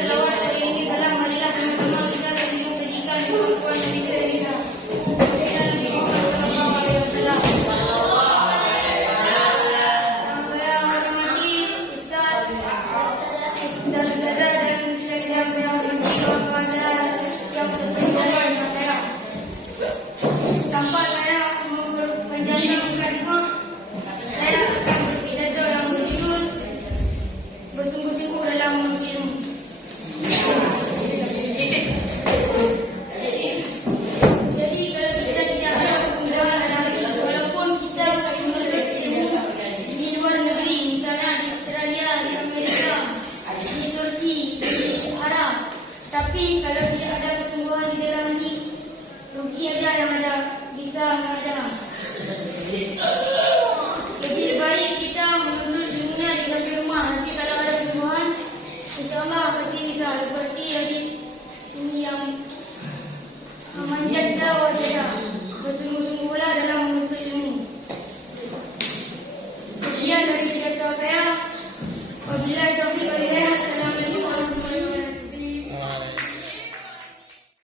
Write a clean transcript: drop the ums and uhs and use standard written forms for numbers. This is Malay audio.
salawat dan iringi salam marilah sama-sama kita sambung sajikan pengakuan Nabi kita. Nabi Muhammad sallallahu alaihi wasallam. Yang saya hormati Ustaz dan Ustazah dan yang saya hormati kepada yang berpengaruh dengan saya. Tanpa saya memperpanjangkan mukadimah, saya akan berpidato yang berjudul bersungguh-sungguh dalam menuntut ilmu. Jadi kalau kita tidak ada kesungguhan dalam ilmu, walaupun kita menuntut ilmu di luar negeri, misalnya di Australia, di Amerika, di Turki, di Arab, tapi kalau tidak ada kesungguhan di dalam hati, rugi aja yang ada, bisa nggak ada.